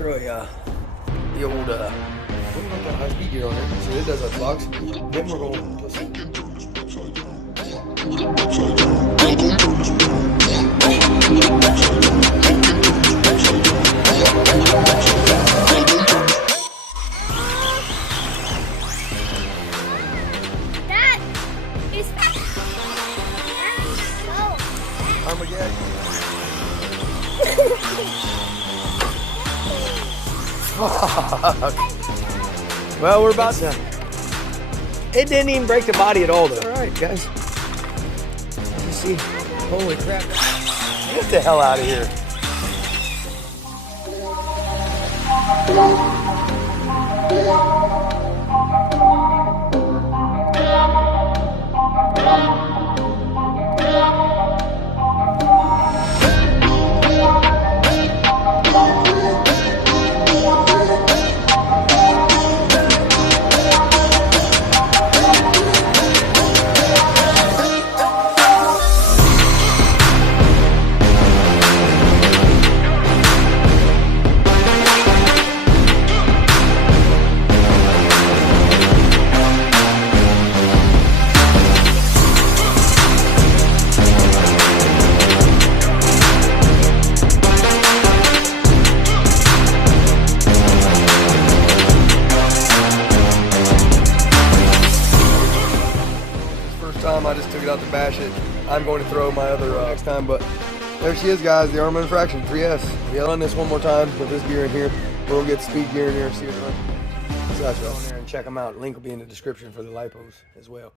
throw the old high-speed gear on there. So it does box. Then we're going to listen. That is Armageddon. Well, we're about to. It didn't even break the body at all, though. All right, guys. You see? Holy crap! Get the hell out of here! Time I just took it out to bash it. I'm going to throw my other next time, but there she is, guys, the Arma Infraction 3S. We'll run this one more time with this gear in here. We'll get speed gear in here and see what it runs. So that's right. Go in there and check them out. Link will be in the description for the lipos as well.